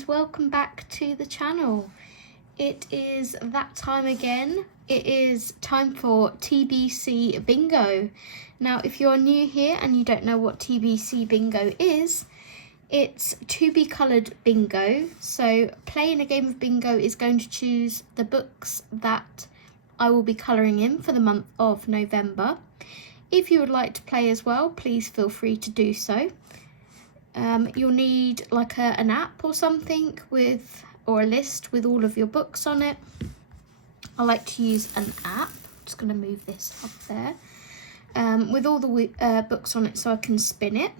and welcome back to the channel. It is that time again. It is time for TBC bingo. Now if you're new here and you don't know what TBC bingo is, it's to be coloured bingo. So playing a game of bingo is going to choose the books that I will be colouring in for the month of November. If you would like to play as well, please feel free to do so. You'll need like an app or something or a list with all of your books on it. I like to use an app. I'm just going to move this up there. With all the books on it so I can spin it.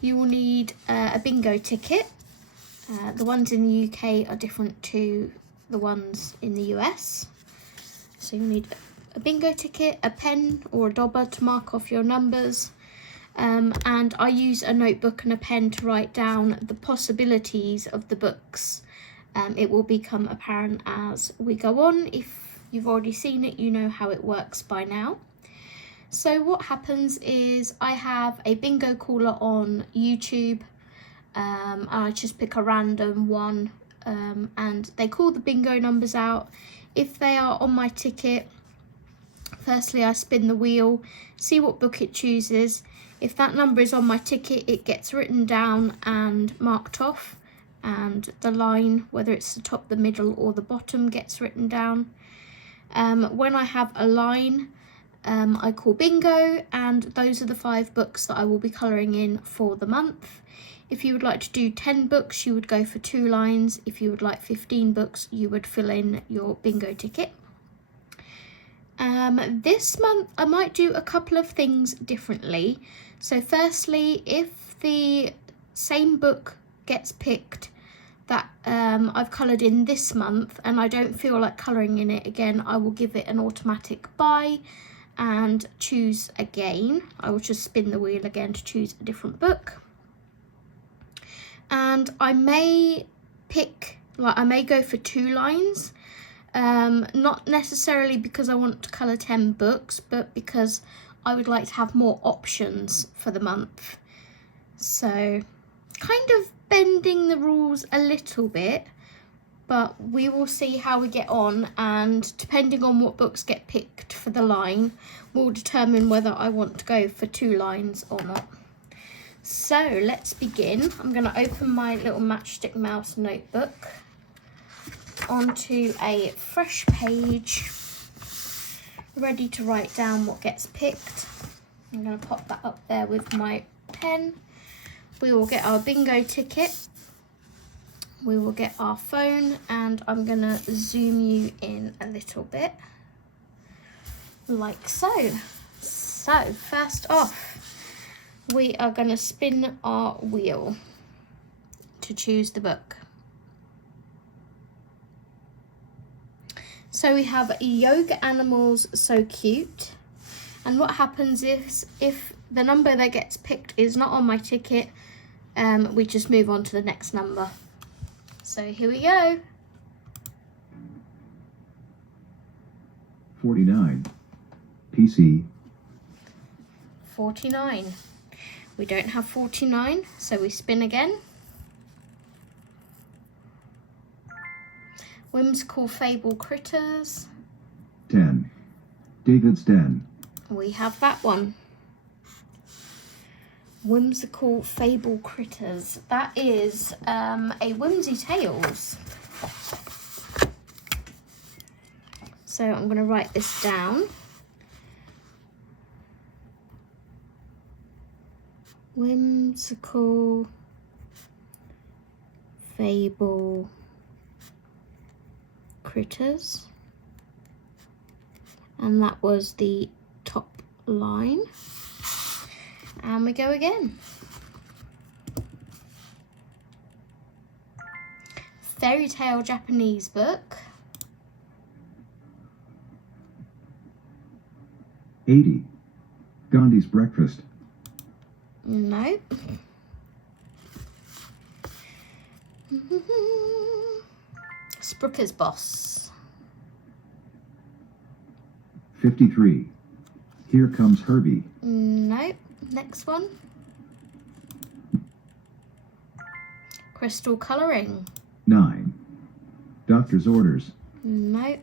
You will need a bingo ticket. The ones in the UK are different to the ones in the US. So you'll need a bingo ticket, a pen or a dobber to mark off your numbers. And I use a notebook and a pen to write down the possibilities of the books. It will become apparent as we go on. If you've already seen it, you know how it works by now. So what happens is I have a bingo caller on YouTube. I just pick a random one and they call the bingo numbers out. If they are on my ticket, firstly I spin the wheel, see what book it chooses. If that number is on my ticket, it gets written down and marked off, and the line, whether it's the top, the middle or the bottom, gets written down. When I have a line, I call bingo, and those are the 5 books that I will be colouring in for the month. If you would like to do 10 books, you would go for 2 lines. If you would like 15 books, you would fill in your bingo ticket. This month I might do a couple of things differently. So firstly, if the same book gets picked that I've coloured in this month and I don't feel like colouring in it again, I will give it an automatic buy and choose again. I will just spin the wheel again to choose a different book. And I may go for 2 lines. Not necessarily because I want to colour 10 books, but because I would like to have more options for the month. So kind of bending the rules a little bit, but we will see how we get on, and depending on what books get picked for the line will determine whether I want to go for 2 lines or not. So let's begin. I'm going to open my little Matchstick Mouse notebook onto a fresh page, ready to write down what gets picked. I'm going to pop that up there with my pen. We will get our bingo ticket. We will get our phone, and I'm going to zoom you in a little bit, like so. So first off, we are going to spin our wheel to choose the book. So we have Yoga Animals So Cute, and what happens is if the number that gets picked is not on my ticket, we just move on to the next number. So here we go. 49. PC. 49. We don't have 49, so we spin again. Whimsical Fable Critters. 10. David's Den. We have that one. Whimsical Fable Critters. That is a Whimsy Tales. So I'm going to write this down. Whimsical Fable Critters, and that was the top line, and we go again. Fairy Tale Japanese book. 80. Gandhi's Breakfast. No. Sprooker's Boss. 53. Here Comes Herbie. No. Next one. crystal colouring. 9. Doctor's orders. No.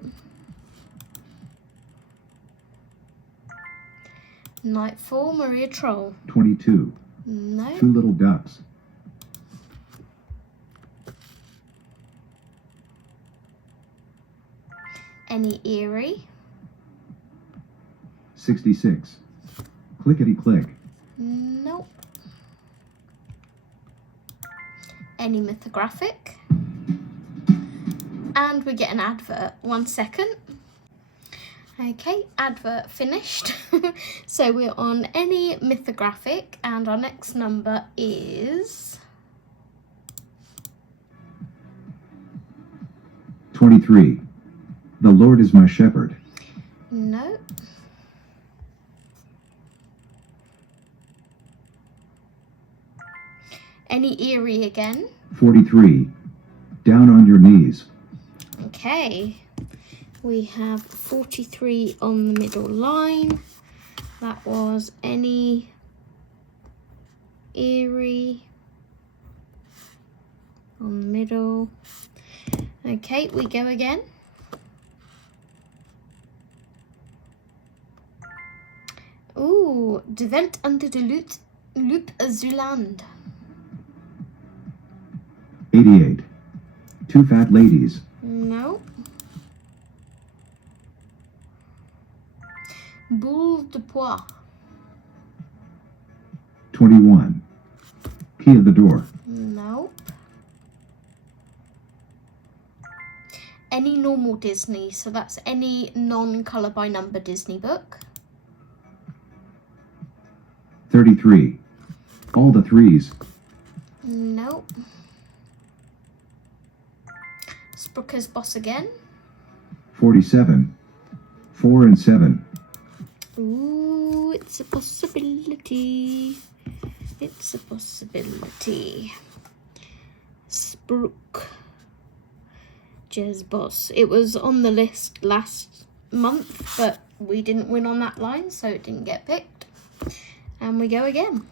Nightfall, Maria Troll. 22. No. 2 little ducks. Any Eerie. 66. Clickety click. Nope. Any Mythographic. And we get an advert. 1 second. Okay, advert finished. So we're on Any Mythographic, and our next number is 23. The Lord is my shepherd. no. Any Eerie again. 43. Down on your knees. Okay, we have 43 on the middle line. That was Any Eerie on the middle. Okay, we go again. Ooh, De Welt under de Loop Zuland. 88. 2 fat ladies. No. Boule de Pois. 21. Key of the door. Nope. Any normal Disney, so that's any non-colour by number Disney book. 33. All the threes. Nope. Sprooker's Boss again. 47. 4 and 7. Ooh, it's a possibility. It's a possibility. Spruik. Jez Boss. It was on the list last month, but we didn't win on that line, so it didn't get picked. And we go again.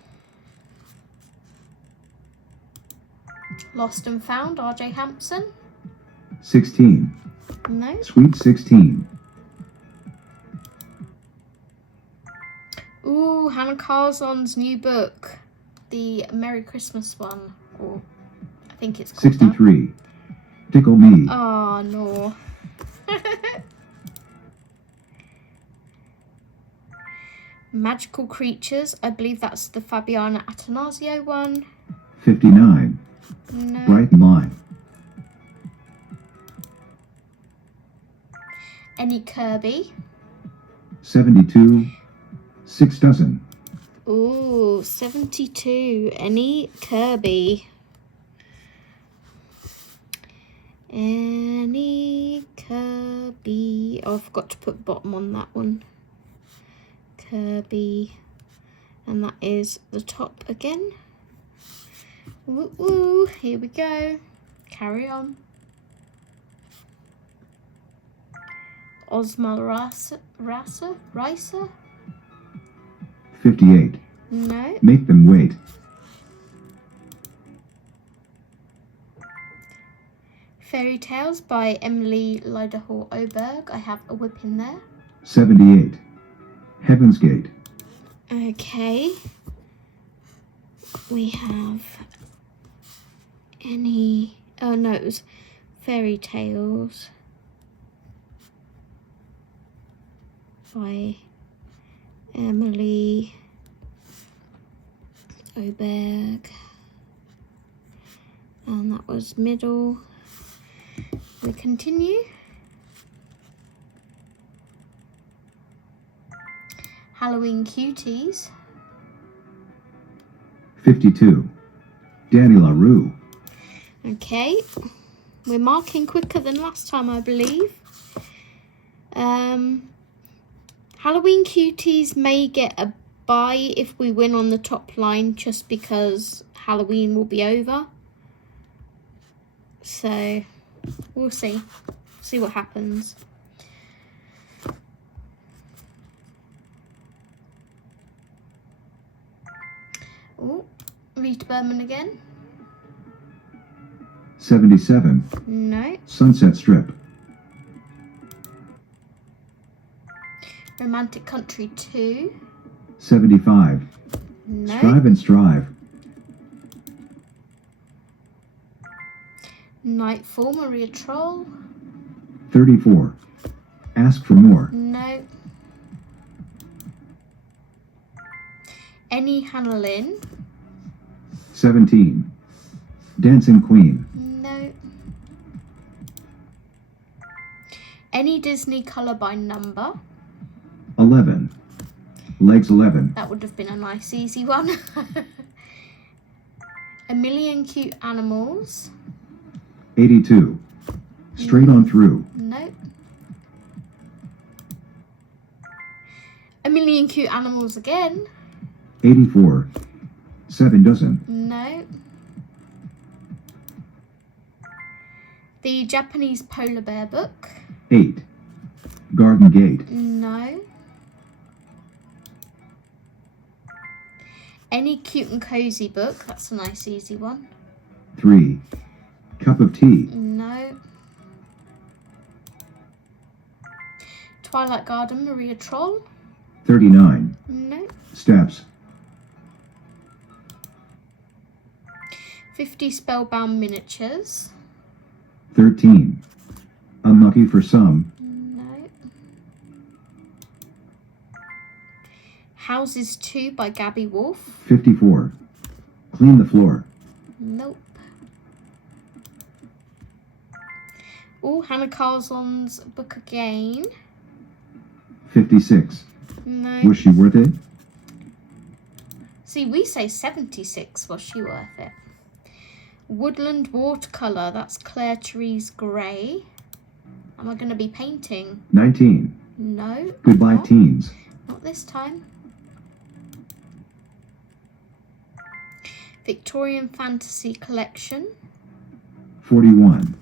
Lost and Found, RJ Hampson. 16. No. Sweet 16. Ooh, Hannah Carson's new book, the Merry Christmas one, or I think it's called 63. Tickle me. that. Oh no. Magical Creatures, I believe that's the Fabiana Attanasio one. 59. No. Bright line. Any Kirby. 72. 6 dozen. Ooh, 72. Any Kirby. Any Kirby. Oh, I forgot to put bottom on that one. Kirby. And that is the top again. Woo woo. Here we go. Carry on. Ozma Ricer? 58. No. Make them wait. Fairy Tales by Emily Lyderhall Oberg. I have a whip in there. 78. Heaven's Gate. Okay. We have any... Oh no, it was Fairy Tales by Emily Oberg. And that was middle. We continue. Halloween Cuties. 52. Danny LaRue. Okay. We're marking quicker than last time, I believe. Halloween Cuties may get a bye if we win on the top line, just because Halloween will be over. So we'll see. See what happens. Oh, Rita Berman again. 77. No. Sunset Strip. Romantic Country 2. 75. No. Strive and Strive. Nightfall, Maria Troll. 34. Ask for More. No. Any Hannah Lynn. 17. Dancing Queen. No. Any Disney colour by number. 11. Legs 11. That would have been a nice easy one. A Million Cute Animals. 82. Straight on Through. No. A Million Cute Animals again. 84. 7 Dozen. No. The Japanese Polar Bear book. 8. Garden Gate. No. Any Cute and Cozy book. That's a nice easy one. 3. Cup of Tea. No. Twilight Garden, Maria Troll. 39. No. Steps. 50 Spellbound Miniatures. 13. Unlucky for Some. No. Houses 2 by Gabby Wolf. 54. Clean the Floor. Nope. Oh, Hannah Carlson's book again. 56. No. Was she worth it? See, we say 76. Was she worth it? Woodland Watercolour. That's Claire Therese Gray. Am I going to be painting? 19. No. Goodbye not. Teens. Not this time. Victorian Fantasy Collection. 41.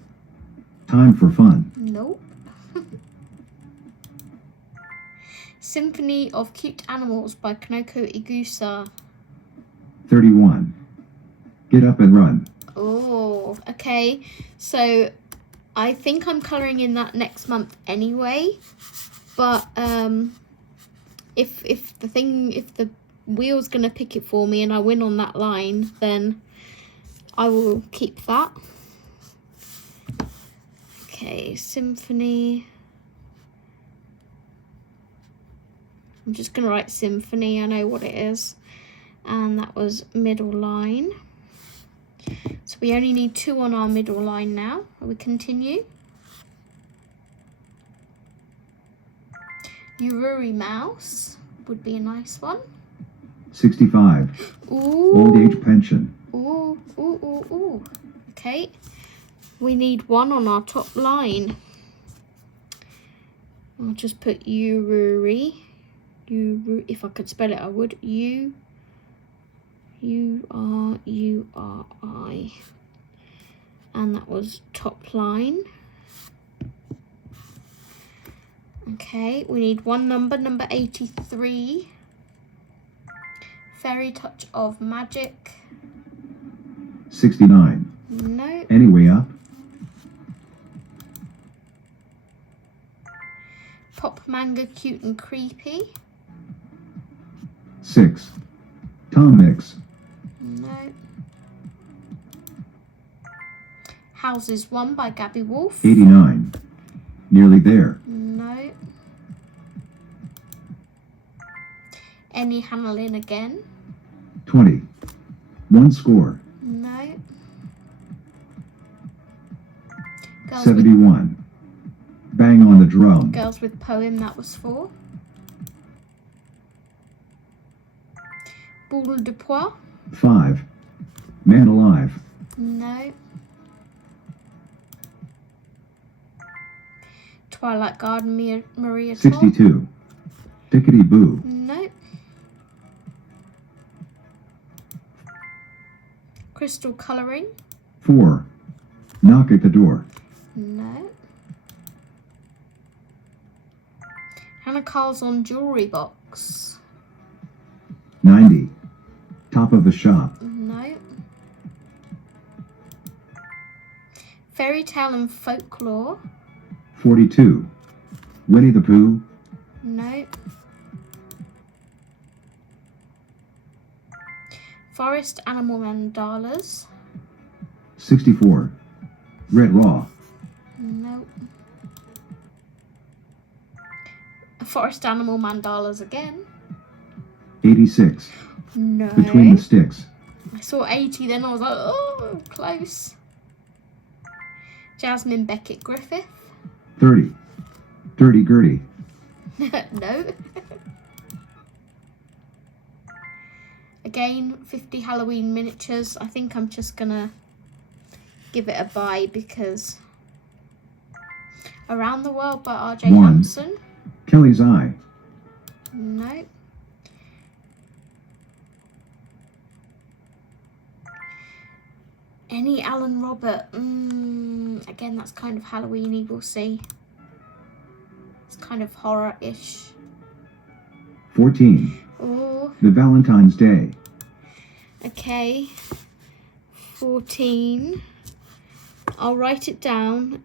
Time for Fun. Nope. Symphony of Cute Animals by Kanoko Igusa. 31. Get Up and Run. Oh, okay. So I think I'm colouring in that next month anyway. But if the wheel's gonna pick it for me and I win on that line, then I will keep that. Okay, Symphony. I'm just gonna write Symphony, I know what it is. And that was middle line. So we only need 2 on our middle line now. We continue. Ururi Mouse would be a nice one. 65. Ooh. Old Age Pension. Ooh, ooh, ooh, ooh. Okay. We need 1 on our top line. I'll just put Ururi. If I could spell it, I would. U-R-U-R-I. And that was top line. Okay, we need 1 number, number 83. Fairy Touch of Magic. 69. No. Anyway Up. Pop Manga Cute and Creepy. 6. Tom Mix. No. Houses 1 by Gabby Wolf. 89. Nearly There. No. Any Hannah Lynn again. 20. One Score. No. Girls 71. Bang on the Drum. Girls with Poem, that was 4. Boule de Pois. 5. Man Alive. No. Twilight Garden, Maria Troll. 62. Tickety Boo. No. Crystal Colouring. 4. Knock at the Door. No. Hannah Carlson Jewellery Box. 90. Top of the Shop. No. Fairy Tale and Folklore. 42. Winnie the Pooh. No. Forest Animal Mandalas. 64. Red Raw. No. Forest Animal Mandalas again. 86. No. Between the Sticks. I saw 80 then I was like, oh, close. Jasmine Beckett Griffith. 30. Dirty Gertie. No. Again, 50 Halloween miniatures. I think I'm just gonna give it a buy because Around the World by R.J. 1. Hampson. Kelly's Eye. No. Any Alan Robert. Again, that's kind of Halloween-y. We'll see. It's kind of horror-ish. 14. Oh. The Valentine's Day. Okay. 14. I'll write it down.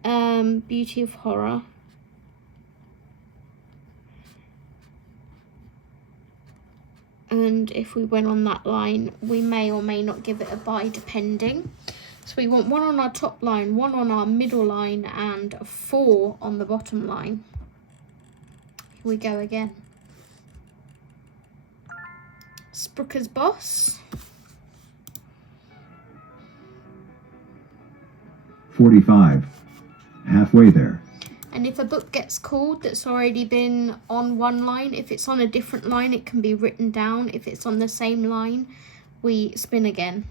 Beauty of Horror. And if we went on that line, we may or may not give it a buy depending. So we want 1 on our top line, 1 on our middle line, and 4 on the bottom line. Here we go again. Sprooker's Boss. 45. Halfway there. And if a book gets called that's already been on one line, if it's on a different line, it can be written down. If it's on the same line, we spin again.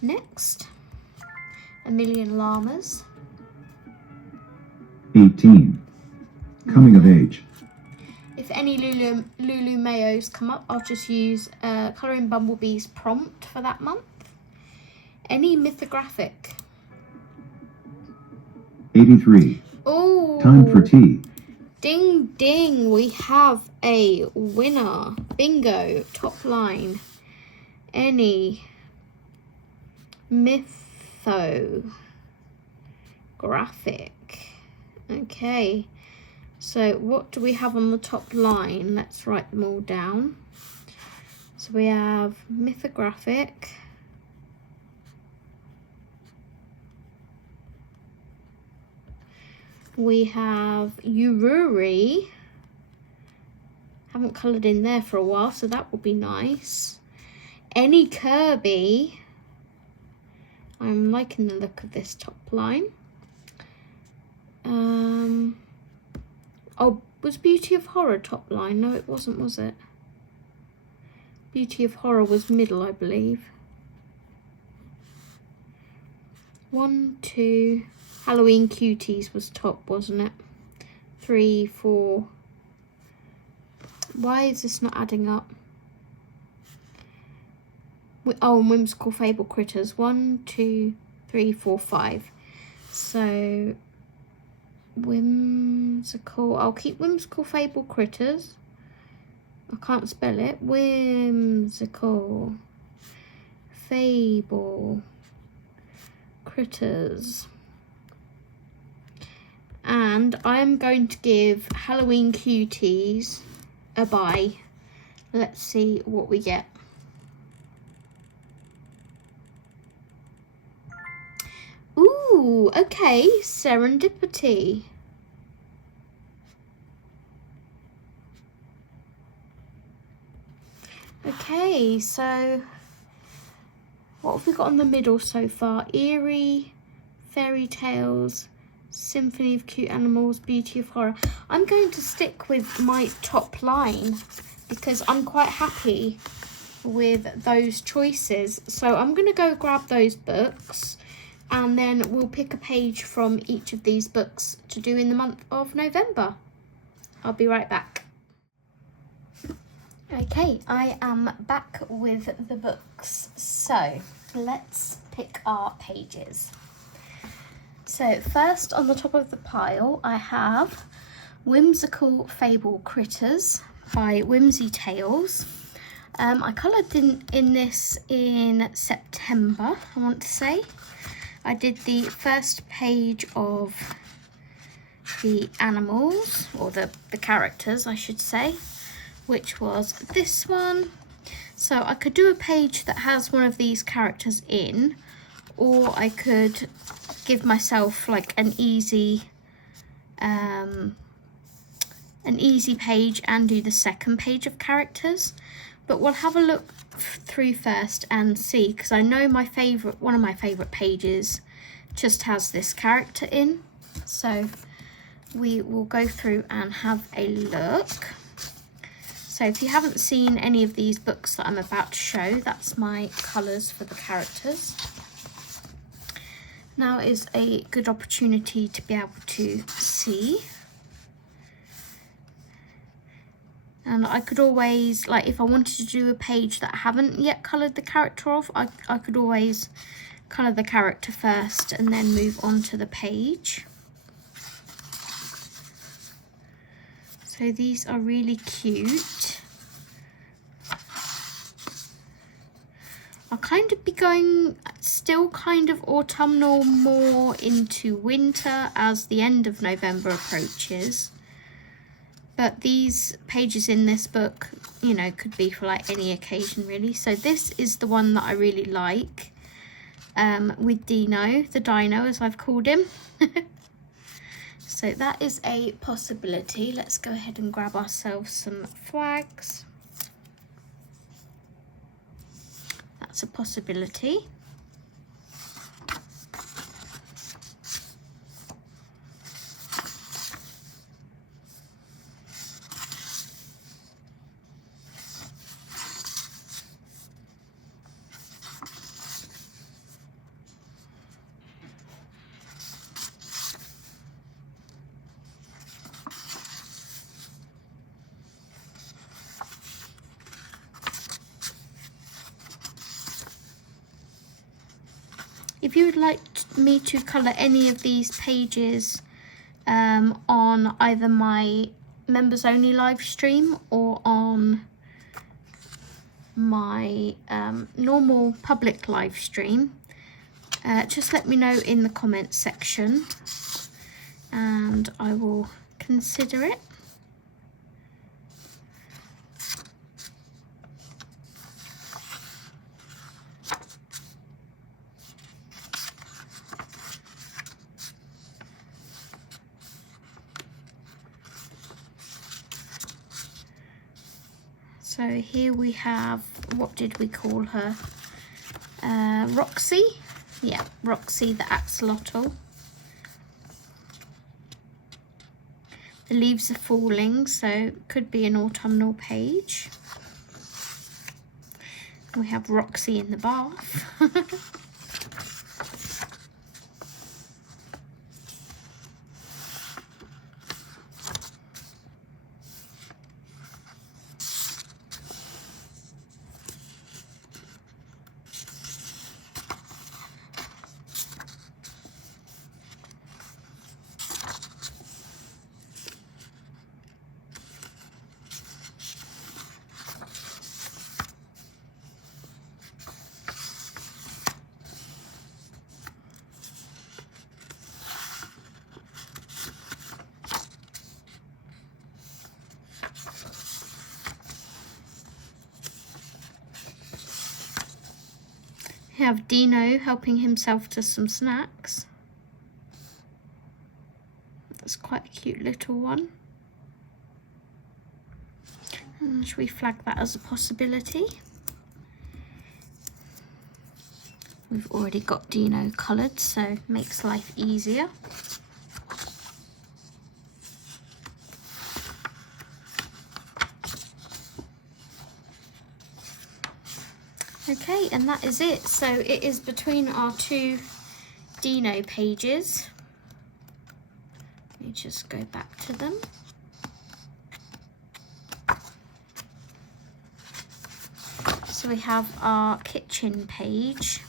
Next, A Million Llamas. 18. Coming of Age. If any Lulu Mayos come up, I'll just use Colouring Bumblebee's prompt for that month. Any mythographic. 83. Oh, Time for tea. Ding ding, we have a winner. Bingo, top line. Any mythographic. Okay, so what do we have on the top line? Let's write them all down. So we have mythographic. We have Ururi. Haven't coloured in there for a while, so that would be nice. Any Kirby. I'm liking the look of this top line. Oh, was Beauty of Horror top line? No, it wasn't, was it? Beauty of Horror was middle, I believe. 1, 2... Halloween Cuties was top, wasn't it? 3, 4. Why is this not adding up? Oh, and Whimsical Fable Critters. 1, 2, 3, 4, 5. So, Whimsical. I'll keep Whimsical Fable Critters. I can't spell it. Whimsical Fable Critters. And I'm going to give Halloween Cuties a buy. Let's see what we get. Ooh, okay, Serendipity. Okay, so what have we got on the middle so far? Eerie, Fairy Tales, Symphony of Cute Animals, Beauty of Horror. I'm going to stick with my top line because I'm quite happy with those choices. So I'm going to go grab those books and then we'll pick a page from each of these books to do in the month of November. I'll be right back. Okay, I am back with the books. So let's pick our pages. So first on the top of the pile, I have Whimsical Fable Critters by Whimsy Tales. I coloured in this in September, I want to say. I did the first page of the animals, or the characters I should say, which was this one. So I could do a page that has one of these characters in, or I could give myself like an easy page and do the second page of characters. But we'll have a look through first and see, because I know one of my favourite pages just has this character in. So we will go through and have a look. So if you haven't seen any of these books that I'm about to show, that's my colours for the characters. Now is a good opportunity to be able to see. And I could always, like if I wanted to do a page that I haven't yet coloured the character of, I could always colour the character first and then move on to the page. So these are really cute. I'll kind of be going still kind of autumnal, more into winter as the end of November approaches. But these pages in this book, you know, could be for like any occasion really. So this is the one that I really like, with Dino, the dino as I've called him. So that is a possibility. Let's go ahead and grab ourselves some flags. That's a possibility. If you would like me to colour any of these pages on either my members only live stream or on my normal public live stream, just let me know in the comments section and I will consider it. So here we have, what did we call her? Roxy? Yeah, Roxy the axolotl. The leaves are falling, so it could be an autumnal page. We have Roxy in the bath. We have Dino helping himself to some snacks. That's quite a cute little one. And should we flag that as a possibility? We've already got Dino coloured, so it makes life easier. Okay, and that is it. So it is between our two Dino pages. Let me just go back to them. So we have our kitchen page,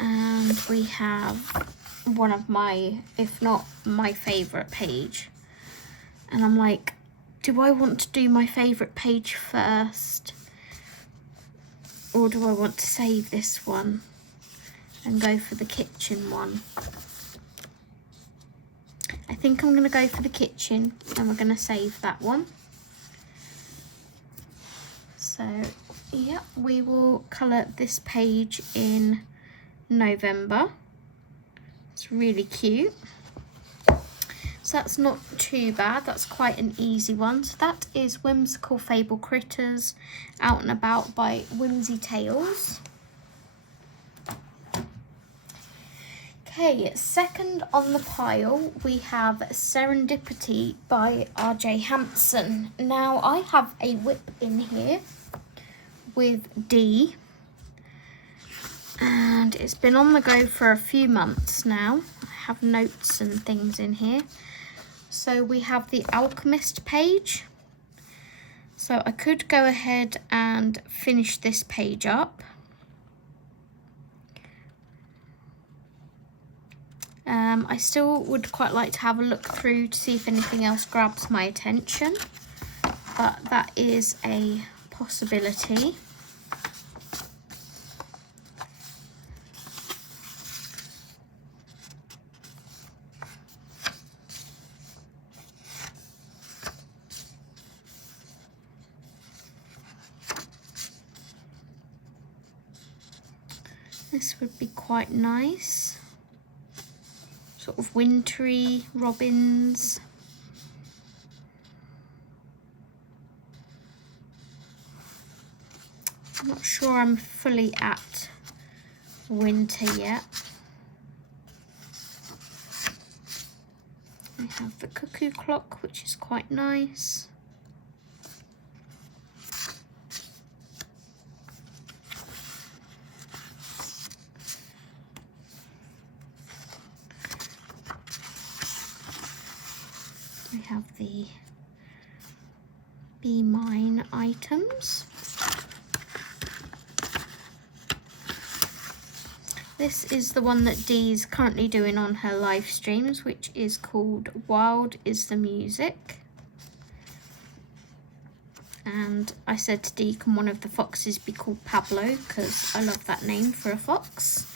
and we have one of my, if not my favourite page. And I'm like, do I want to do my favourite page first? Or do I want to save this one and go for the kitchen one? I think I'm going to go for the kitchen and we're going to save that one. So, yeah, we will colour this page in November. It's really cute. So that's not too bad. That's quite an easy one. So that is Whimsical Fable Critters Out and About by Whimsy Tales. Okay, second on the pile, we have Serendipity by R.J. Hampson. Now, I have a whip in here with D, and it's been on the go for a few months now. I have notes and things in here. So we have the Alchemist page. So I could go ahead and finish this page up. I still would quite like to have a look through to see if anything else grabs my attention, but that is a possibility. This would be quite nice. Sort of wintry robins. I'm not sure I'm fully at winter yet. We have the cuckoo clock, which is quite nice. We have the Be Mine items. This is the one that Dee is currently doing on her live streams, which is called Wild is the Music. And I said to Dee, can one of the foxes be called Pablo, because I love that name for a fox.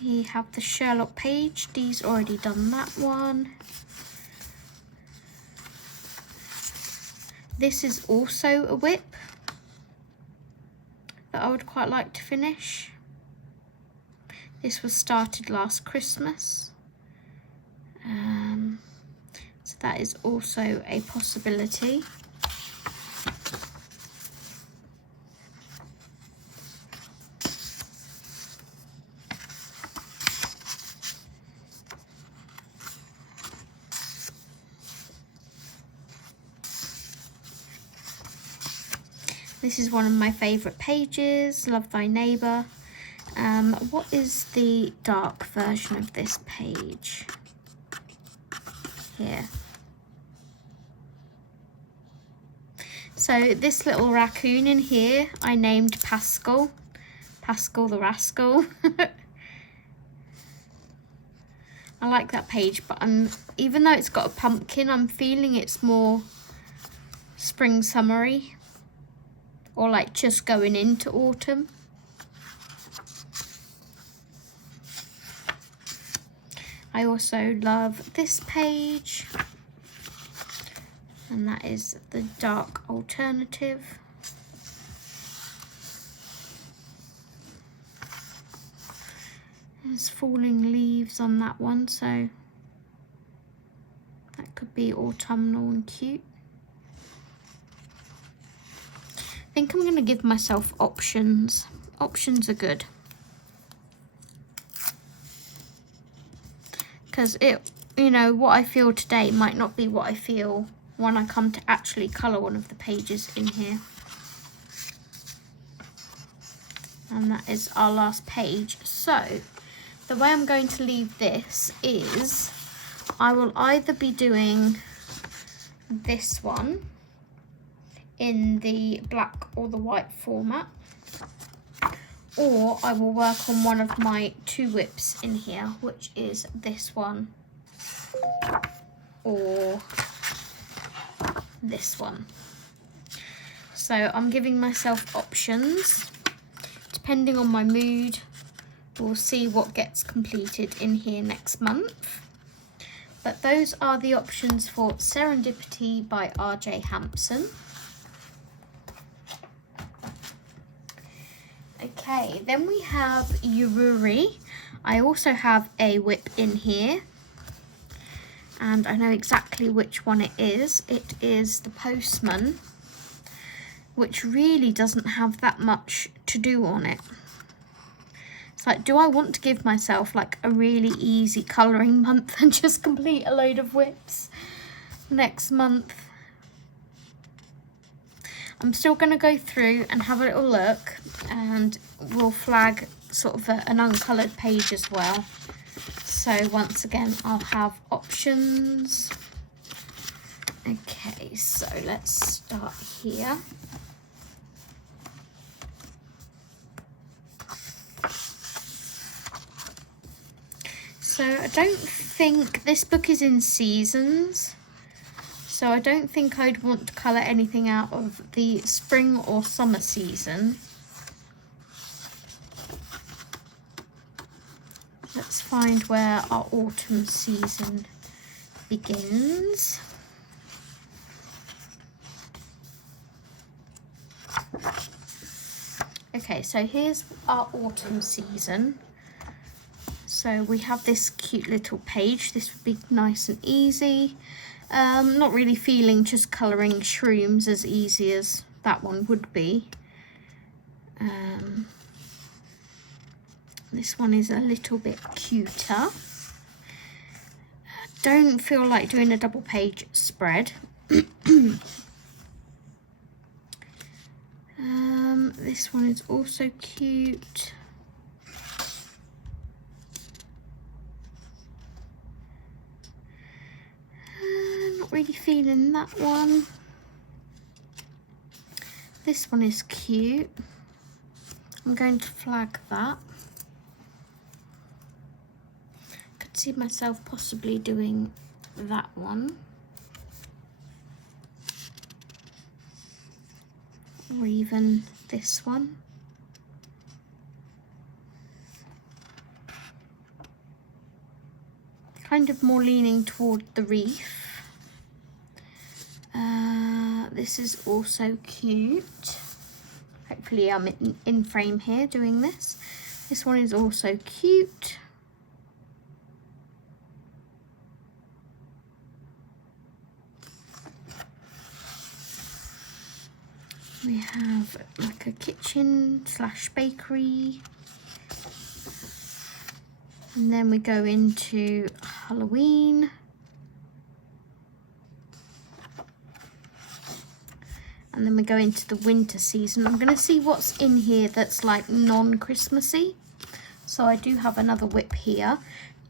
We have the Sherlock page. Dee's already done that one. This is also a whip that I would quite like to finish. This was started last Christmas. So that is also a possibility. This is one of my favourite pages, Love Thy Neighbour. What is the dark version of this page? Here. So this little raccoon in here, I named Pascal. Pascal the Rascal. I like that page, but even though it's got a pumpkin, I'm feeling it's more spring summery. Or like just going into autumn. I also love this page. And that is the dark alternative. There's falling leaves on that one, so that could be autumnal and cute. I think I'm going to give myself options. Options are good. Because what I feel today might not be what I feel when I come to actually colour one of the pages in here. And that is our last page. So, the way I'm going to leave this is I will either be doing this one in the black or the white format, or I will work on one of my two whips in here, which is this one or this one. So I'm giving myself options. Depending on my mood, we'll see what gets completed in here next month. But those are the options for Serendipity by R.J. Hampson. Okay, then we have Ururi. I also have a whip in here, and I know exactly which one it is. It is the Postman, which really doesn't have that much to do on it. It's like, do I want to give myself like a really easy colouring month and just complete a load of whips next month? I'm still going to go through and have a little look, and we'll flag sort of an uncoloured page as well. So once again, I'll have options. Okay, so let's start here. So I don't think this book is in seasons. So I don't think I'd want to colour anything out of the spring or summer season. Let's find where our autumn season begins. Okay, so here's our autumn season. So we have this cute little page. This would be nice and easy. Not really feeling just colouring shrooms as easy as that one would be. This one is a little bit cuter. Don't feel like doing a double page spread. This one is also cute. Not really feeling that one. This one is cute. I'm going to flag that. Could see myself possibly doing that one. Or even this one. Kind of more leaning toward the reef. This is also cute. Hopefully I'm in frame here doing this. This one is also cute. We have like a kitchen / bakery. And then we go into Halloween. And then we go into the winter season. I'm going to see what's in here that's like non-Christmassy. So I do have another whip here.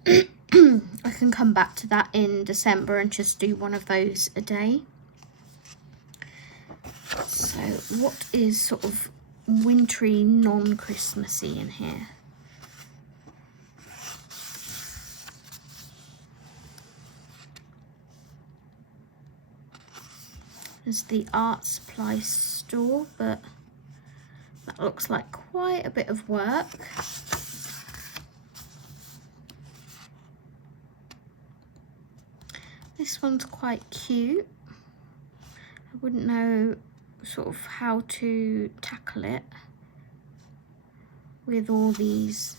I can come back to that in December and just do one of those a day. So what is sort of wintry, non-Christmassy in here? There's the art supply store, but that looks like quite a bit of work. This one's quite cute. I wouldn't know sort of how to tackle it with all these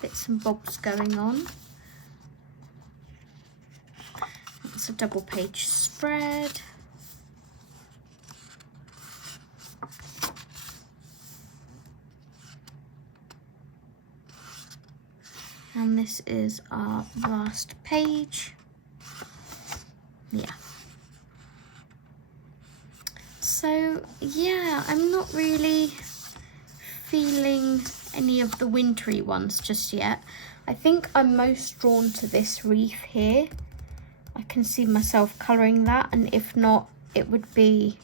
bits and bobs going on. It's a double page spread. And this is our last page. Yeah. So yeah, I'm not really feeling any of the wintry ones just yet. I think I'm most drawn to this reef here. I can see myself colouring that, and if not, it would be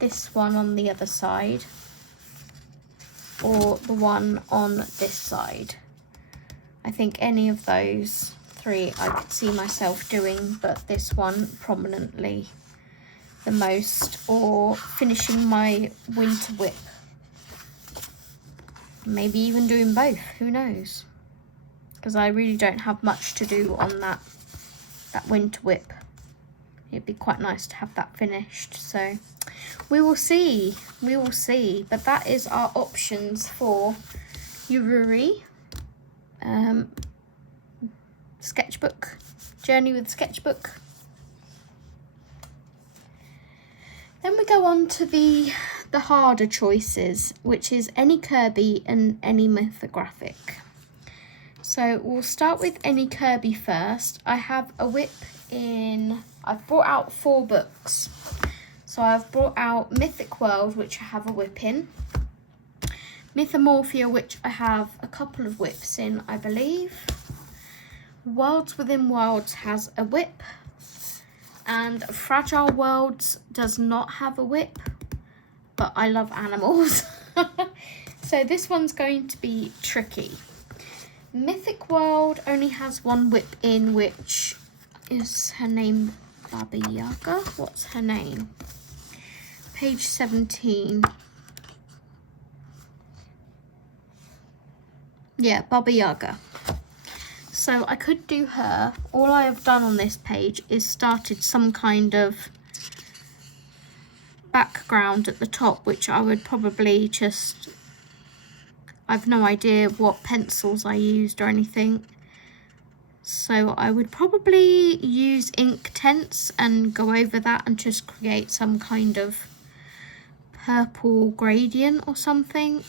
this one on the other side or the one on this side. I think any of those three I could see myself doing, but this one prominently the most, or finishing my winter whip. Maybe even doing both, who knows? Because I really don't have much to do on that winter whip. It'd be quite nice to have that finished, so we will see. We will see. But that is our options for Yururi sketchbook, journey with sketchbook. Then we go on to the harder choices, which is any Kirby and any mythographic. So we'll start with any Kirby first. I have a whip I've brought out 4 books. So I've brought out Mythic World, which I have a whip in. Mythomorphia, which I have a couple of whips in, I believe. Worlds Within Worlds has a whip. And Fragile Worlds does not have a whip, but I love animals. So this one's going to be tricky. Mythic World only has 1 whip in, which is her name Baba Yaga? What's her name? Page 17. Yeah, Baba Yaga. So I could do her. All I have done on this page is started some kind of background at the top, which I would probably just, I've no idea what pencils I used or anything. So I would probably use Inktense and go over that and just create some kind of purple gradient or something.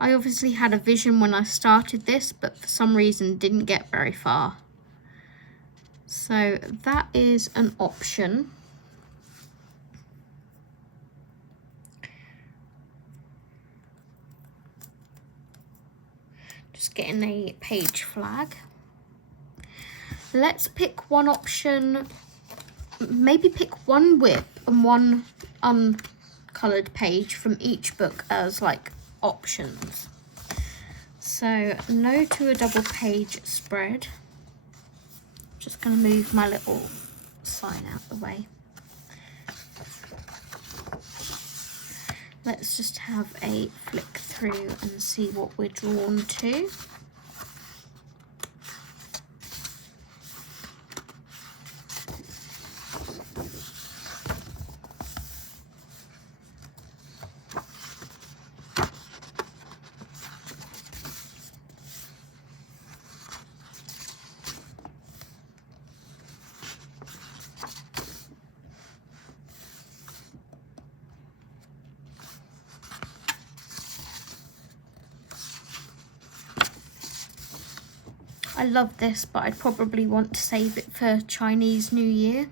I obviously had a vision when I started this, but for some reason didn't get very far. So that is an option. Just getting a page flag. Let's pick one option, maybe pick 1 whip and 1 uncoloured page from each book as like options. So no to a double page spread. Just going to move my little sign out the way. Let's just have a flick through and see what we're drawn to. I love this, but I'd probably want to save it for Chinese New Year.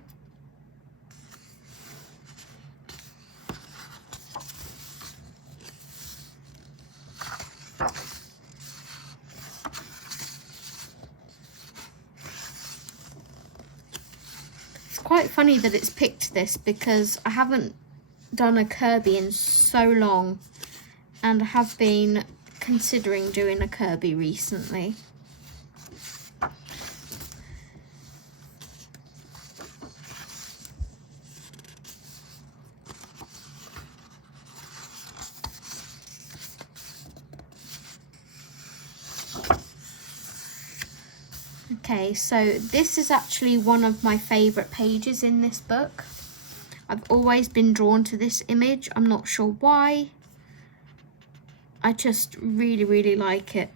It's quite funny that it's picked this because I haven't done a Kirby in so long, and I have been considering doing a Kirby recently. Okay, so this is actually one of my favourite pages in this book. I've always been drawn to this image. I'm not sure why. I just really, really like it.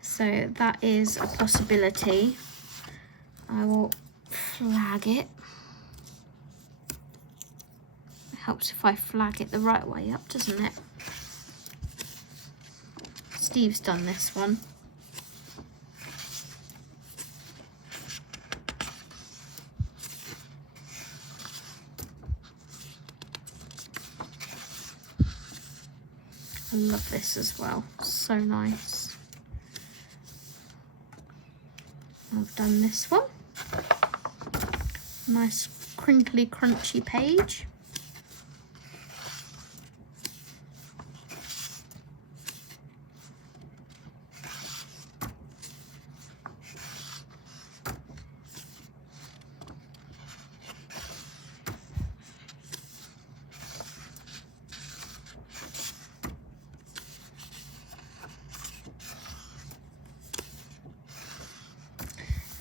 So that is a possibility. I will flag it. It helps if I flag it the right way up, doesn't it? Steve's done this one. I love this as well, so nice. I've done this one. Nice crinkly crunchy page.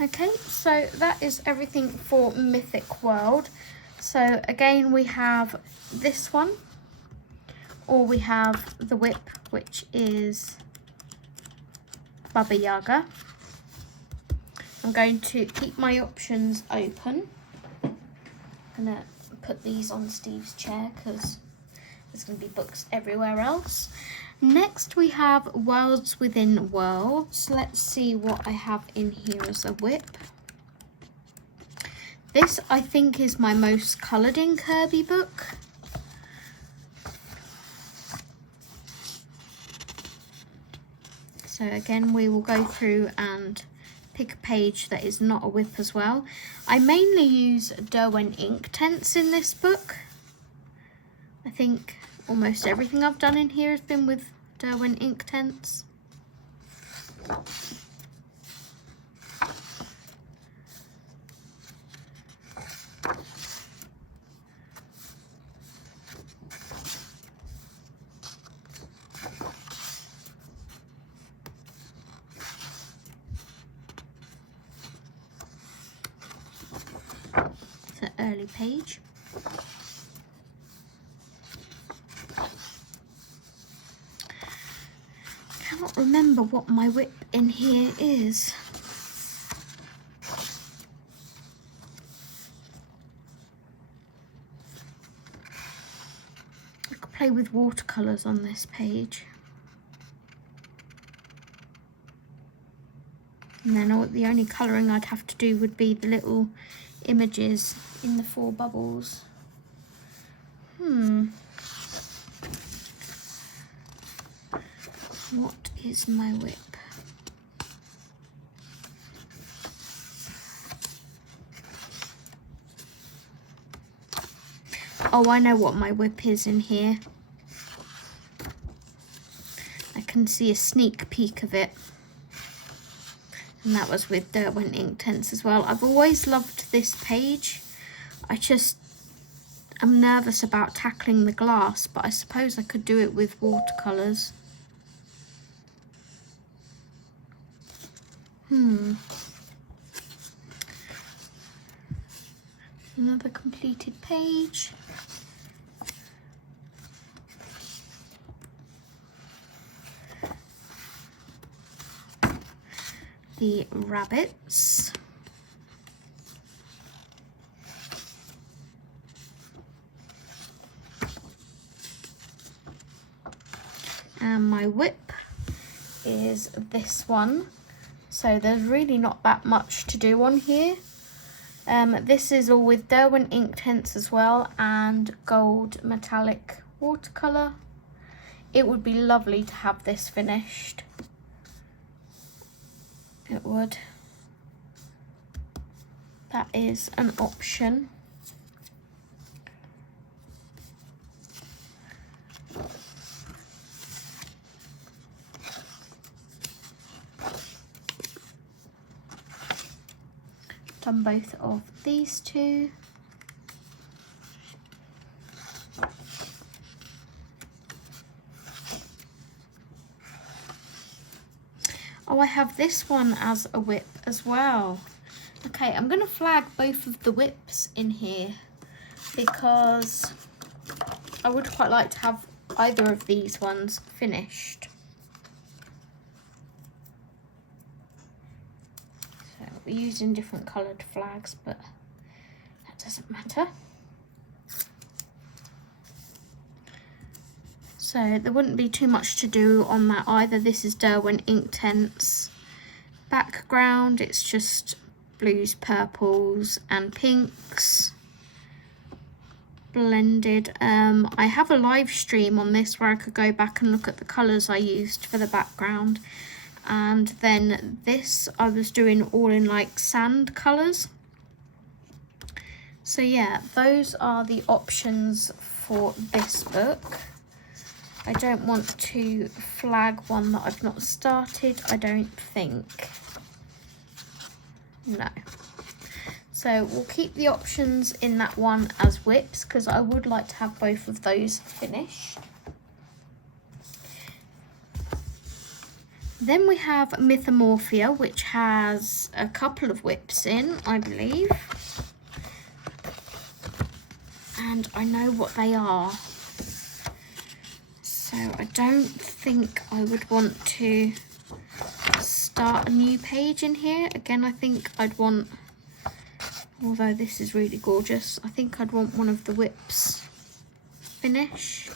Okay, so that is everything for Mythic World. So again, we have this one, or we have the whip, which is Baba Yaga. I'm going to keep my options open. I'm going to put these on Steve's chair because there's going to be books everywhere else. Next we have Worlds Within Worlds. Let's see what I have in here as a whip. This I think is my most coloured in Kirby book. So again, we will go through and pick a page that is not a whip as well. I mainly use Derwent Inktense in this book. I think almost everything I've done in here has been with Derwent Inktense. It's an early page. I cannot remember what my whip in here is. I could play with watercolours on this page. And then the only colouring I'd have to do would be the little images in the 4 bubbles. What is my whip? Oh, I know what my whip is in here. I can see a sneak peek of it. And that was with Derwent Inktense as well. I've always loved this page. I'm nervous about tackling the glass, but I suppose I could do it with watercolours. Another completed page. The rabbits. And my whip is this one. So there's really not that much to do on here. This is all with Derwent Inktense as well and gold metallic watercolour. It would be lovely to have this finished. It would. That is an option. Done both of these two. Oh, I have this one as a whip as well. Okay, I'm going to flag both of the whips in here because I would quite like to have either of these ones finished. So we're using different coloured flags, but that doesn't matter. So there wouldn't be too much to do on that either. This is Derwent Inktense background. It's just blues, purples and pinks blended. I have a live stream on this where I could go back and look at the colours I used for the background. And then this I was doing all in like sand colours. So yeah, those are the options for this book. I don't want to flag one that I've not started, I don't think. No. So we'll keep the options in that one as whips because I would like to have both of those finished. Then we have Mythomorphia, which has a couple of whips in, I believe. And I know what they are. So I don't think I would want to start a new page in here. Again, I think I'd want, although this is really gorgeous, I think I'd want one of the whips finished.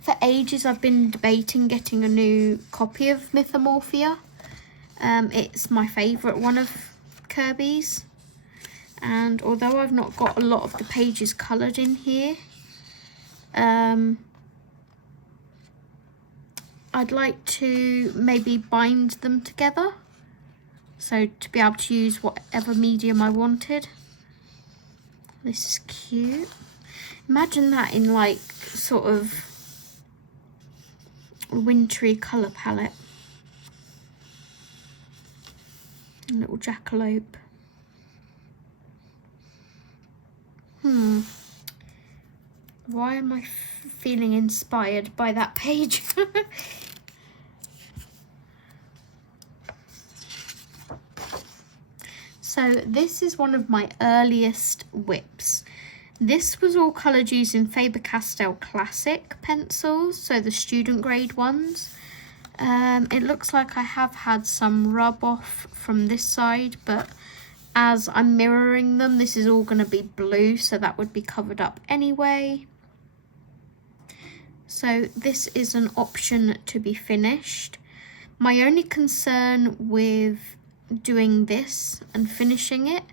For ages I've been debating getting a new copy of Mythomorphia. It's my favourite one of Kirby's, and although I've not got a lot of the pages coloured in here, I'd like to maybe bind them together, so to be able to use whatever medium I wanted. This is cute. Imagine that in like sort of a wintry colour palette. A little jackalope. Why am I feeling inspired by that page? So this is one of my earliest whips. This was all coloured using Faber-Castell Classic pencils, so the student grade ones. It looks like I have had some rub off from this side, but as I'm mirroring them, this is all going to be blue, so that would be covered up anyway. So this is an option to be finished. My only concern with doing this and finishing it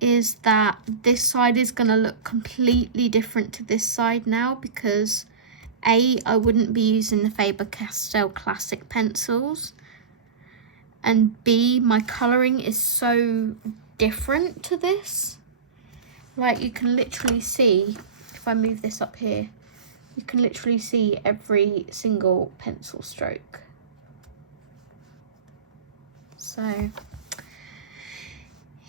is that this side is going to look completely different to this side now, because A, I wouldn't be using the Faber-Castell Classic pencils, and B, my colouring is so different to this. Like, you can literally see, if I move this up here, you can literally see every single pencil stroke. So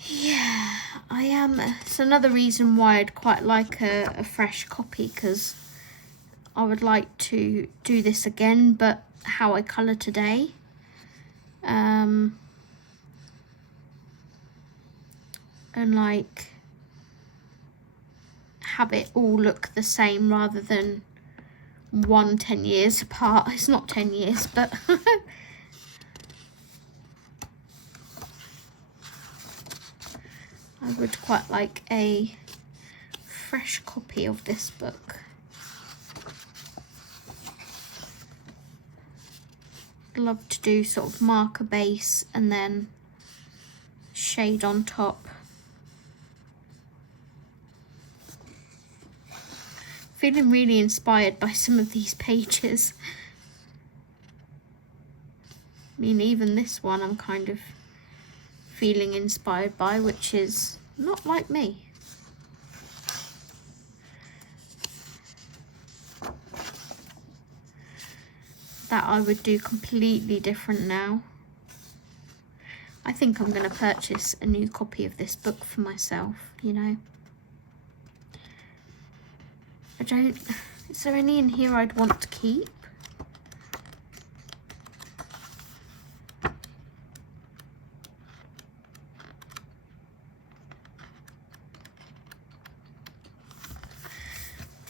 yeah, I am. It's another reason why I'd quite like a fresh copy, because I would like to do this again, but how I colour today. And like have it all look the same rather than 10 years apart. It's not 10 years, but I would quite like a fresh copy of this book. I'd love to do sort of marker base and then shade on top. Feeling really inspired by some of these pages. I mean, even this one I'm kind of feeling inspired by, which is not like me. That I would do completely different now. I think I'm going to purchase a new copy of this book for myself, you know. Is there any in here I'd want to keep?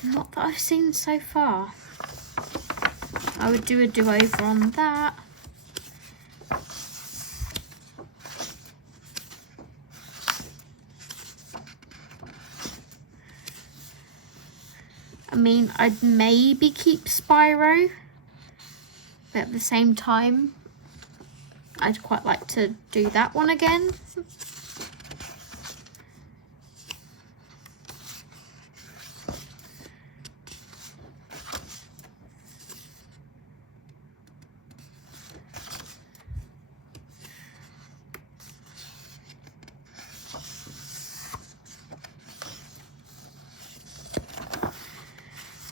Not that I've seen so far. I would do a do-over on that. I mean, I'd maybe keep Spyro, but at the same time, I'd quite like to do that one again.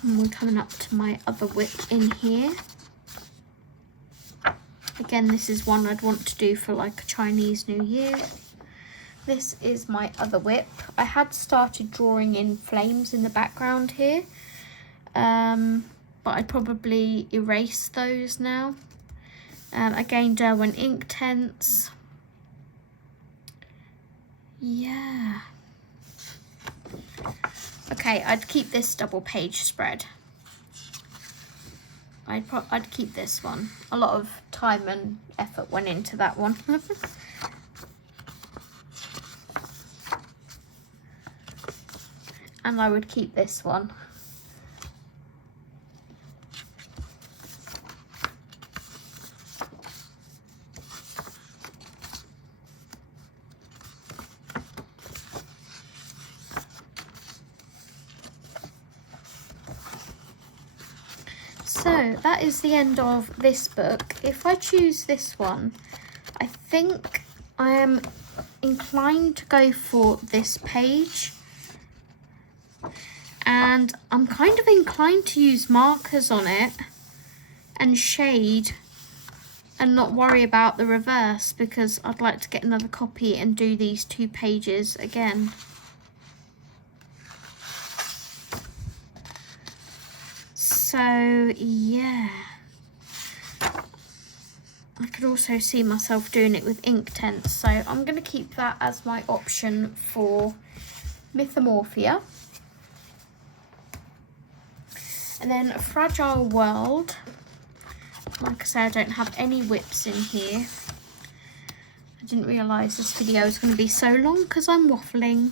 And we're coming up to my other whip in here. Again, this is one I'd want to do for like a Chinese New Year. This is my other whip. I had started drawing in flames in the background here, but I'd probably erase those now. Again, Derwent Inktense. Yeah. Okay, I'd keep this double page spread. I'd keep this one. A lot of time and effort went into that one. And I would keep this one. So that is the end of this book. If I choose this one, I think I am inclined to go for this page. And I'm kind of inclined to use markers on it and shade and not worry about the reverse, because I'd like to get another copy and do these 2 pages again. So yeah, I could also see myself doing it with Inktense, so I'm going to keep that as my option for Mythomorphia. And then a Fragile World. Like I say, I don't have any whips in here. I didn't realise this video was going to be so long because I'm waffling.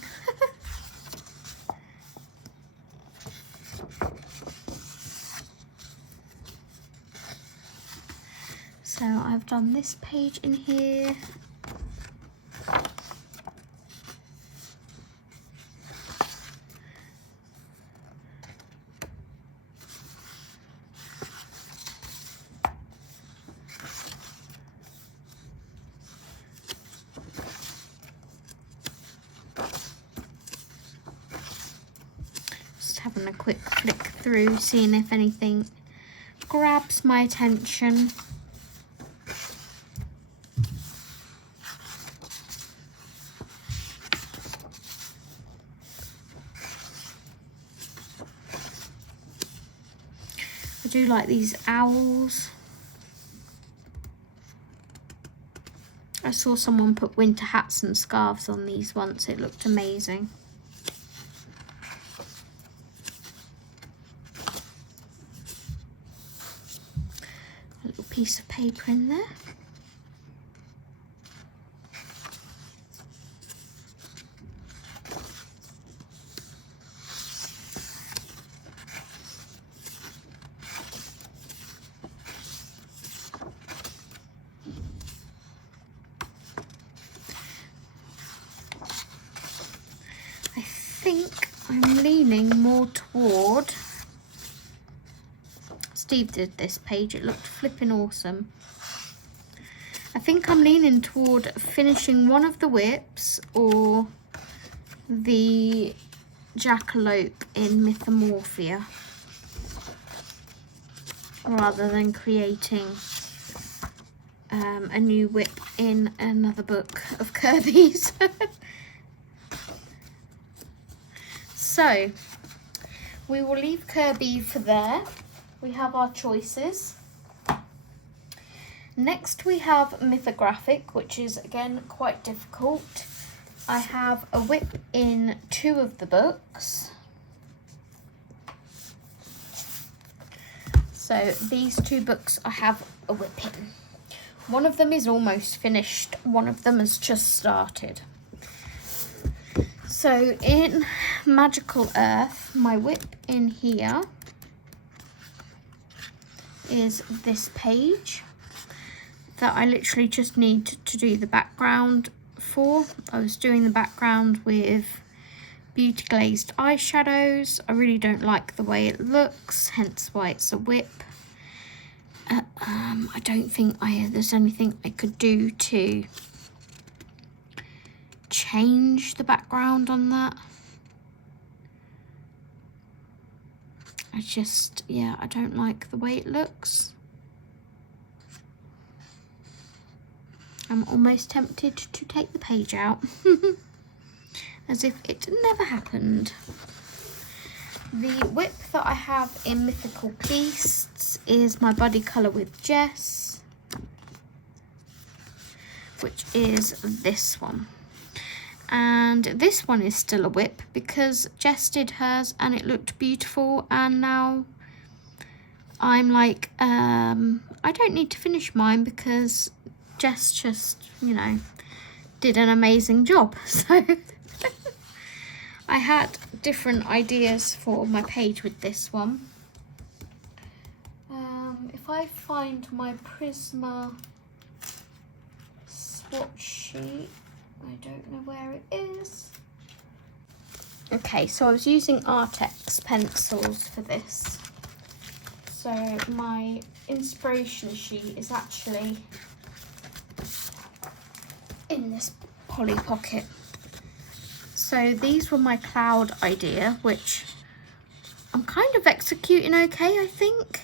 So I've done this page in here. Just having a quick flick through, seeing if anything grabs my attention. I do like these owls. I saw someone put winter hats and scarves on these once. It looked amazing. A little piece of paper in there. I think I'm leaning more toward, Steve did this page, it looked flipping awesome. I think I'm leaning toward finishing one of the whips or the jackalope in Mythomorphia, rather than creating a new whip in another book of Kirby's. So we will leave Kirby for there. We have our choices. Next we have Mythographic, which is again quite difficult. I have a whip in 2 of the books. So these 2 books I have a whip in. One of them is almost finished, one of them has just started. So in Magical Earth, my whip in here is this page that I literally just need to do the background for. I was doing the background with beauty glazed eyeshadows. I really don't like the way it looks, hence why it's a whip. I don't think there's anything I could do to change the background on that. I don't like the way it looks. I'm almost tempted to take the page out as if it never happened. The whip that I have in Mythical Beasts is my Buddy Colour with Jess, which is this one. And this one is still a whip because Jess did hers and it looked beautiful, and now I'm like, I don't need to finish mine because Jess just, you know, did an amazing job. So I had different ideas for my page with this one. If I find my Prisma swatch sheet, I don't know where it is. Okay, so I was using Artex pencils for this. So my inspiration sheet is actually in this Polly Pocket. So these were my cloud idea, which I'm kind of executing okay, I think.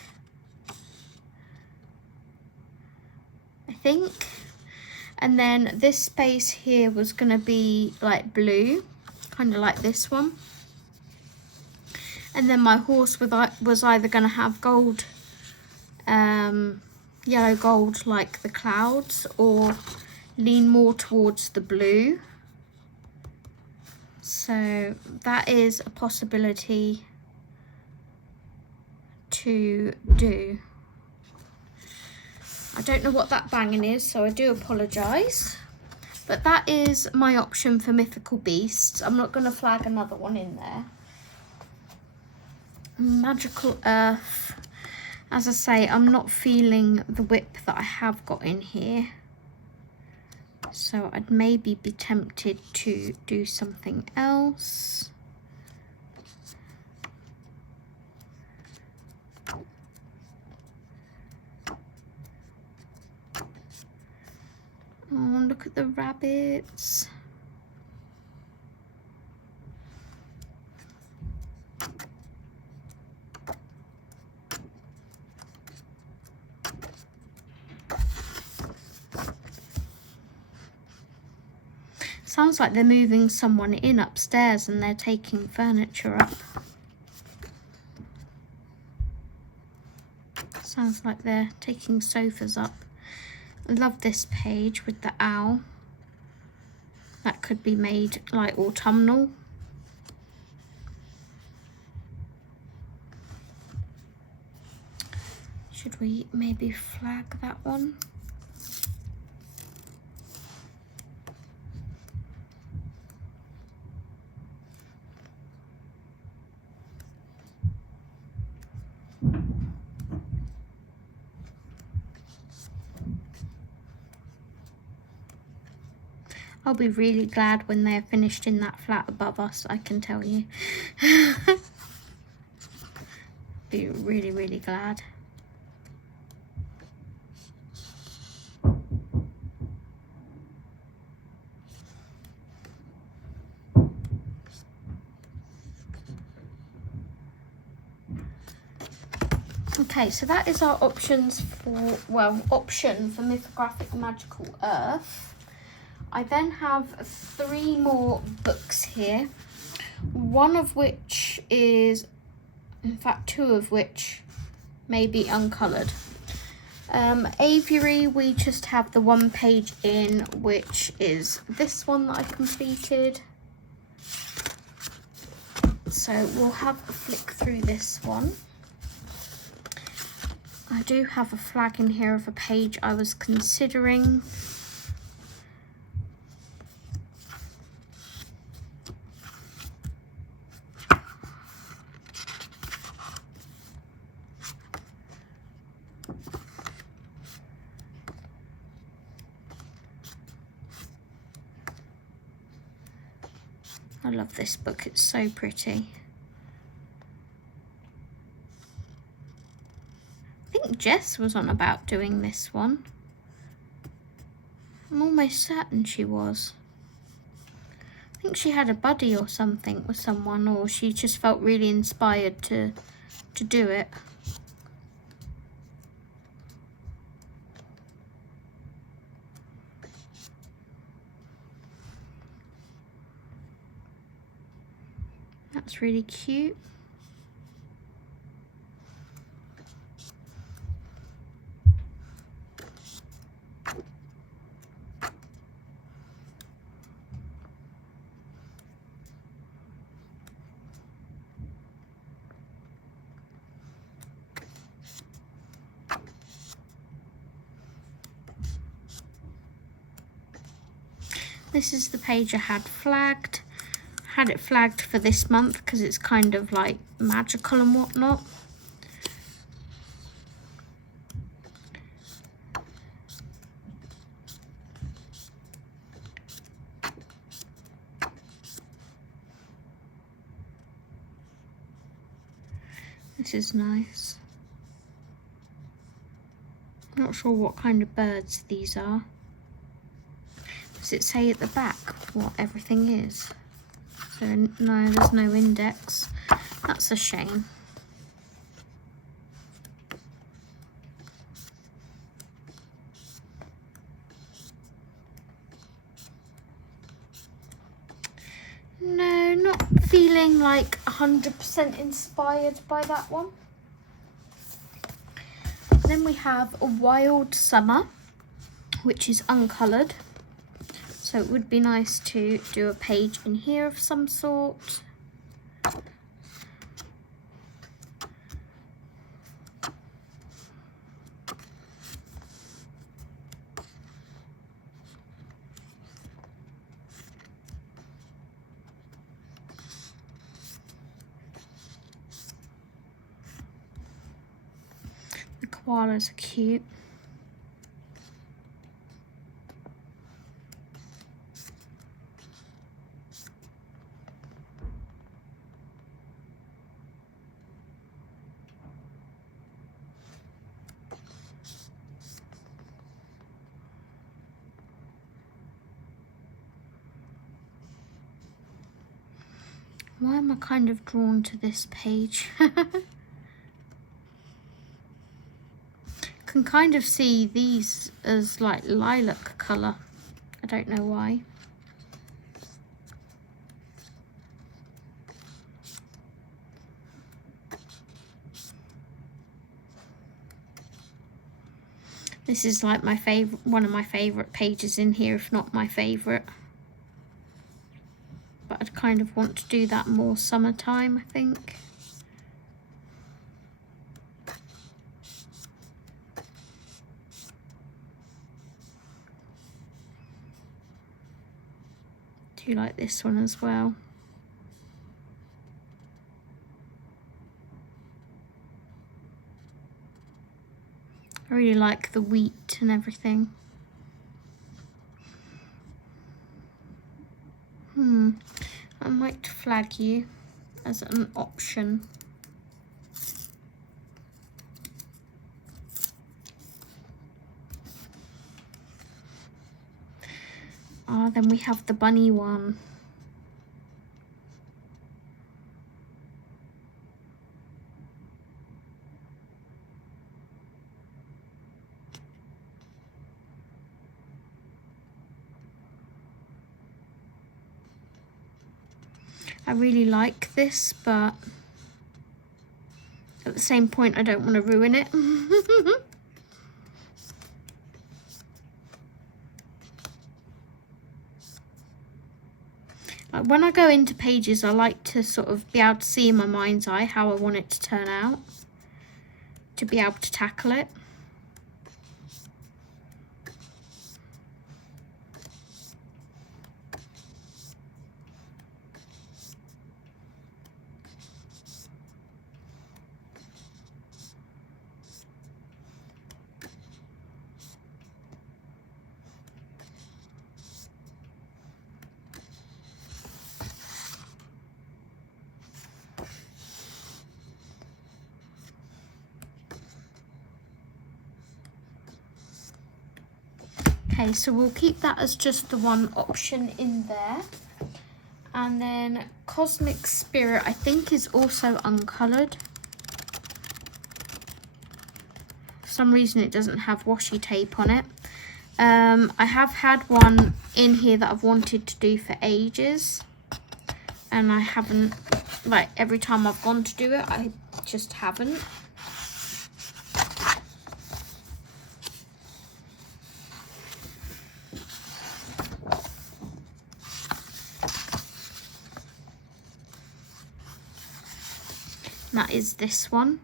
And then this space here was going to be like blue, kind of like this one. And then my horse was either going to have gold, yellow gold like the clouds, or lean more towards the blue. So that is a possibility to do. I don't know what that banging is, so I do apologise. But that is my option for Mythical Beasts. I'm not going to flag another one in there. Magical Earth. As I say, I'm not feeling the whip that I have got in here. So I'd maybe be tempted to do something else. Oh, look at the rabbits. Sounds like they're moving someone in upstairs and they're taking furniture up. Sounds like they're taking sofas up. I love this page with the owl. That could be made like autumnal. Should we maybe flag that one? I'll be really glad when they're finished in that flat above us, I can tell you. Be really, really glad. Okay, so that is our options for, well, option for Mythographic Magical Earth. I then have 3 more books here, one of which is, in fact 2 of which may be uncoloured. Aviary, we just have the 1 page in, which is this one that I completed. So we'll have a flick through this one. I do have a flag in here of a page I was considering. I love this book, it's so pretty. I think Jess was on about doing this one. I'm almost certain she was. I think she had a buddy or something with someone, or she just felt really inspired to do it. That's really cute. This is the page I had flagged. Had it flagged for this month because it's kind of like magical and whatnot. This is nice. Not sure what kind of birds these are. Does it say at the back what everything is? So no, there's no index. That's a shame. No, not feeling like 100% inspired by that one. Then we have a Wild Summer, which is uncoloured. So it would be nice to do a page in here of some sort. The koalas are cute. Why am I kind of drawn to this page? Can kind of see these as like lilac colour. I don't know why. This is like my favourite, one of my favourite pages in here, if not my favourite. But I'd kind of want to do that more summertime, I think. Do like this one as well. I really like the wheat and everything. I might flag you as an option. Then we have the bunny one. I really like this, but at the same point I don't want to ruin it. When I go into pages, I like to sort of be able to see in my mind's eye how I want it to turn out, to be able to tackle it. Okay, so we'll keep that as just the one option in there. And then Cosmic Spirit, I think, is also uncoloured. For some reason it doesn't have washi tape on it. I have had one in here that I've wanted to do for ages. And I haven't, like, every time I've gone to do it, I just haven't. That is this one.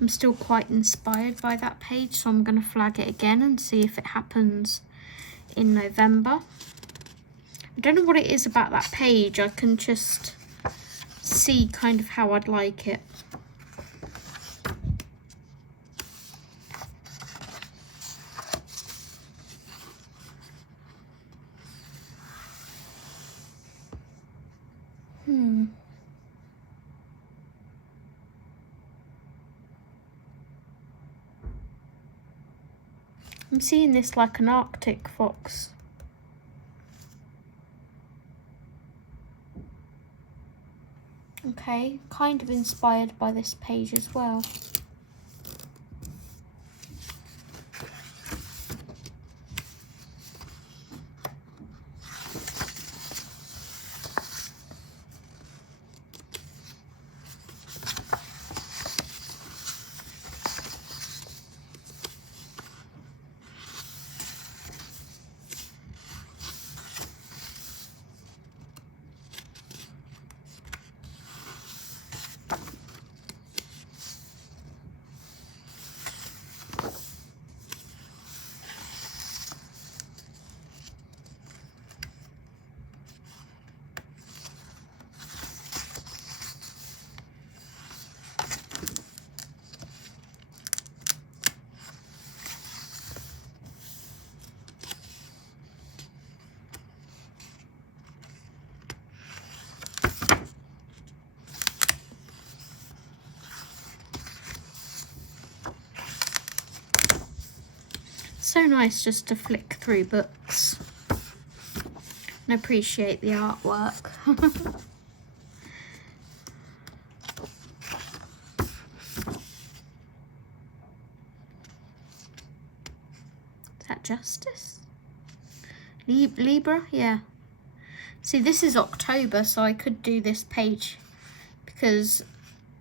I'm still quite inspired by that page, so I'm going to flag it again and see if it happens in November. I don't know what it is about that page. I can just see kind of how I'd like it. I'm seeing this like an Arctic fox. Okay, kind of inspired by this page as well. So nice just to flick through books and appreciate the artwork. Is that Justice? Libra? Yeah. See, this is October, so I could do this page because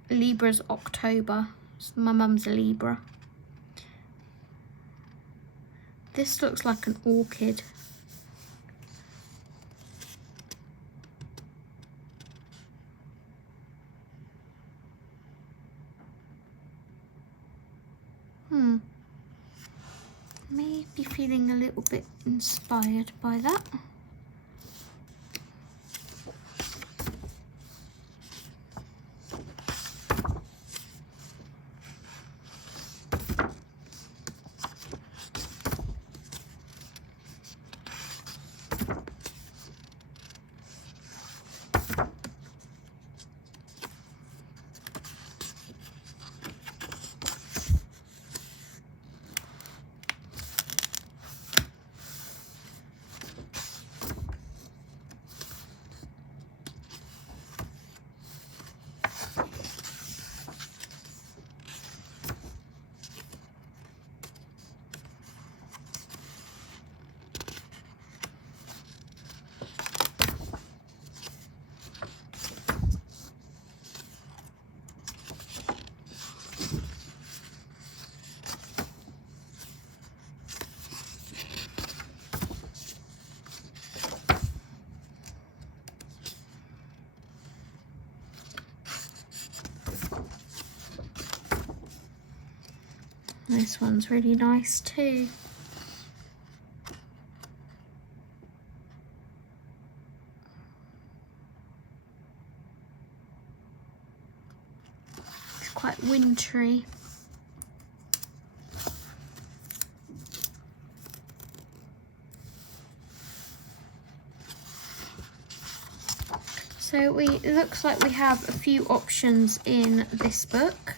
Libra's October. So my mum's a Libra. This looks like an orchid. Maybe feeling a little bit inspired by that. This one's really nice too. It's quite wintry. So it looks like we have a few options in this book.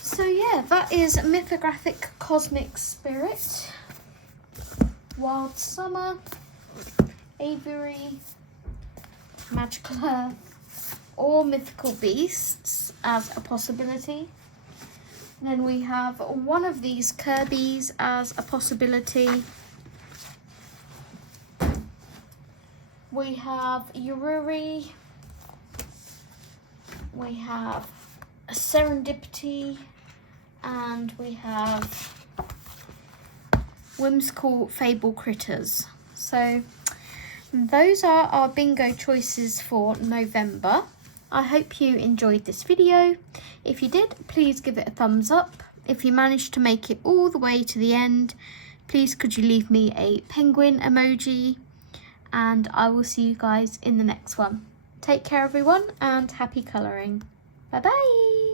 So yeah, that is Mythographic Cosmic Spirit, Wild Summer, Aviary, Magical Earth, or Mythical Beasts as a possibility. And then we have one of these Kirby's as a possibility. We have Ururi, we have a Serendipity, and we have Whimsical Fable Critters. So those are our bingo choices for November. I hope you enjoyed this video. If you did, please give it a thumbs up. If you managed to make it all the way to the end, please could you leave me a penguin emoji, and I will see you guys in the next one. Take care everyone, and happy colouring. Bye bye.